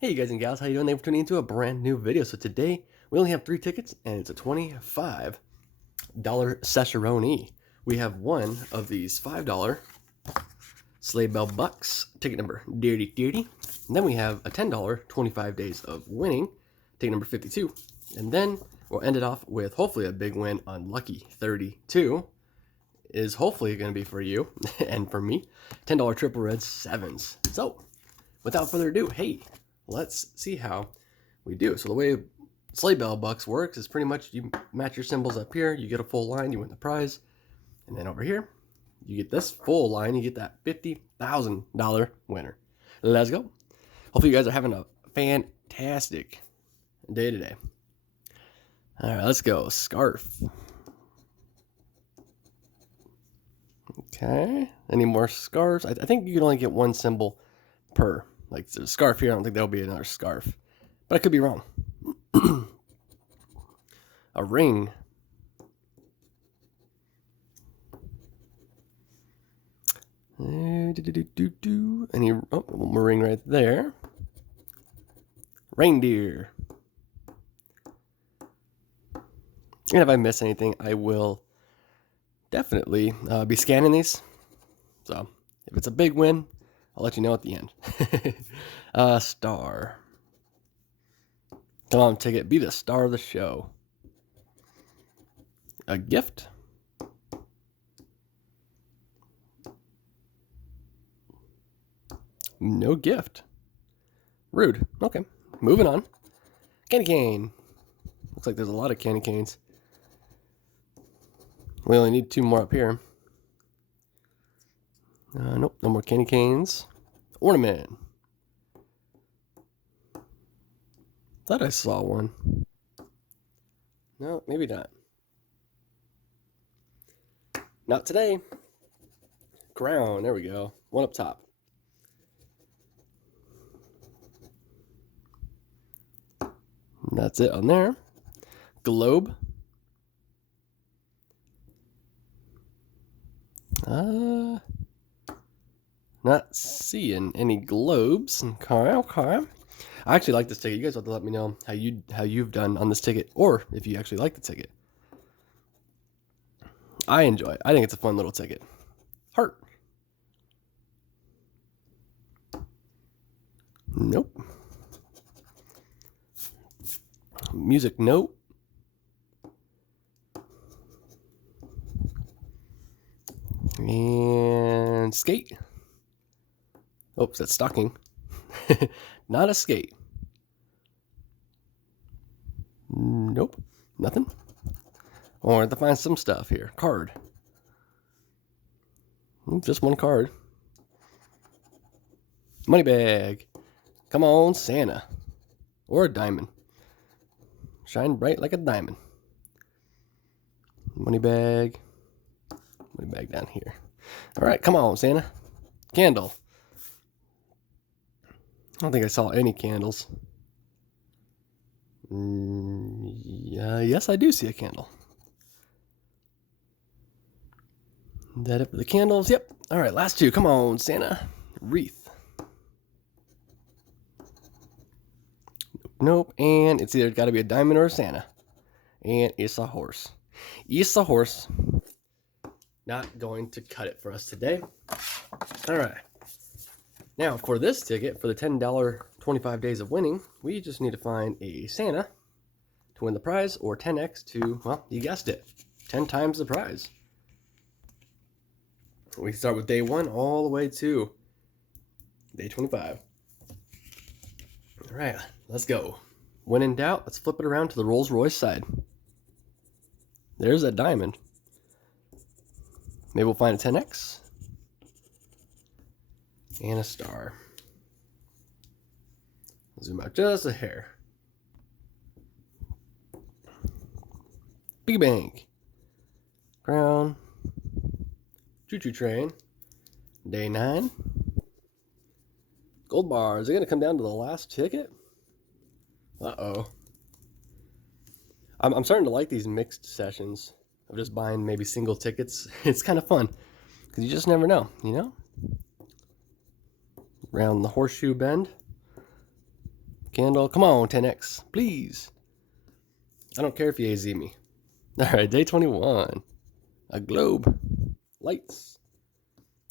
Hey guys and gals, how you doing? Thanks for tuning into a brand new video. So today we only have 3 tickets and it's a $25 Sesseroni. We have one of these $5 Sleigh Bell Bucks, ticket number Dirty Dirty. And then we have a $10 25 Days of Winning, ticket number 52. And then we'll end it off with hopefully a big win on Lucky 32. Is hopefully going to be for you and for me. $10 Triple Red 7's. So without further ado, hey, let's see how we do. So the way Sleigh Bell Bucks works is pretty much you match your symbols up here, you get a full line, you win the prize. And then over here, you get this full line, you get that $50,000 winner. Let's go. Hopefully you guys are having a fantastic day today. All right, let's go. Scarf. Okay, any more scarves? I think you can only get one symbol per. Like the scarf here, I don't think there'll be another scarf. But I could be wrong. A ring. Any, oh, one more ring right there. Reindeer. And if I miss anything, I will definitely be scanning these. So if it's a big win, I'll let you know at the end. Star. Come on, ticket. Be the star of the show. A gift. No gift. Rude. Okay. Moving on. Candy cane. Looks like there's a lot of candy canes. We only need 2 more up here. Nope, no more candy canes. Ornament. Thought I saw one. No, maybe not. Not today. Crown. There we go. One up top. That's it on there. Globe. Not seeing any globes. Okay. I actually like this ticket. You guys have to let me know how you've done on this ticket, or if you actually like the ticket. I enjoy it. I think it's a fun little ticket. Heart. Nope. Music note. And skate. Oops, that's stocking. Not a skate. Nope, nothing. I wanted to find some stuff here. Card. Just one card. Money bag. Come on, Santa. Or a diamond. Shine bright like a diamond. Money bag. Money bag down here. All right, come on, Santa. Candle. I don't think I saw any candles. Yes, I do see a candle. Is that it for the candles? Yep. All right, last 2. Come on, Santa. Wreath. Nope. And it's either got to be a diamond or a Santa. And it's a horse. It's a horse. Not going to cut it for us today. All right. Now, for this ticket, for the $10 25 Days of Winning, we just need to find a Santa to win the prize, or 10x to, well, you guessed it, 10 times the prize. We start with day 1 all the way to day 25. All right, let's go. When in doubt, let's flip it around to the Rolls Royce side. There's that diamond. Maybe we'll find a 10x. And a star. Zoom out just a hair. Big bank. Crown. Choo-choo train. Day 9. Gold bars. Are they going to come down to the last ticket? Uh-oh. I'm starting to like these mixed sessions of just buying maybe single tickets. It's kind of fun because you just never know, you know? Around the horseshoe bend. candle. Come on, 10x, please. I don't care if you AZ me. All right, day 21. A globe, lights,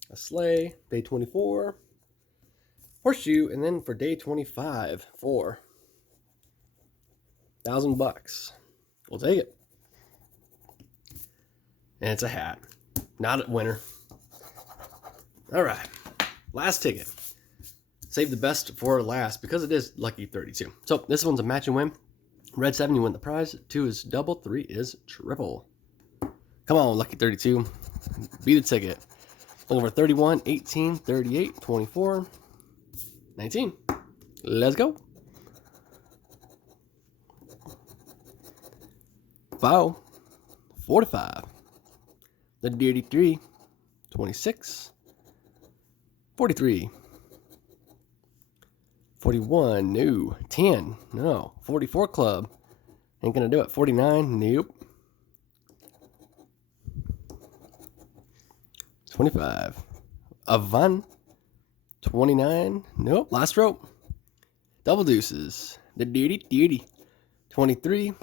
a sleigh. Day 24, horseshoe, and then for day 25, $1,000. We'll take it. And it's a hat, not a winner. All right, last ticket. Save the best for last because it is lucky 32. So this one's a match and win. Red 7, you win the prize. 2 is double. 3 is triple. Come on, lucky 32. Be the ticket. Looking for 31, 18, 38, 24, 19. Let's go. Wow. 45. The dirty 3. 26. 43. 41, no. 10, no. 44 club, ain't gonna do it. 49, nope. 25, a van. 29, nope. Last rope, double deuces. The dirty. 23,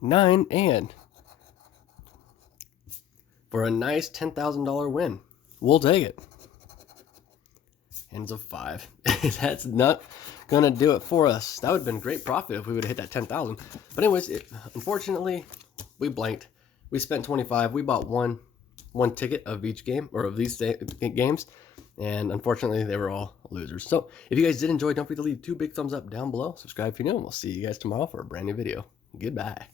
9, and for a nice $10,000 win. We'll take it. Ends of 5. That's not gonna do it for us. That would have been great profit if we would have hit that 10,000. But anyways, unfortunately, we blanked. We spent 25. We bought one ticket of each game, or of these games, and unfortunately, they were all losers. So if you guys did enjoy, don't forget to leave 2 big thumbs up down below. Subscribe if you're new, and we'll see you guys tomorrow for a brand new video. Goodbye.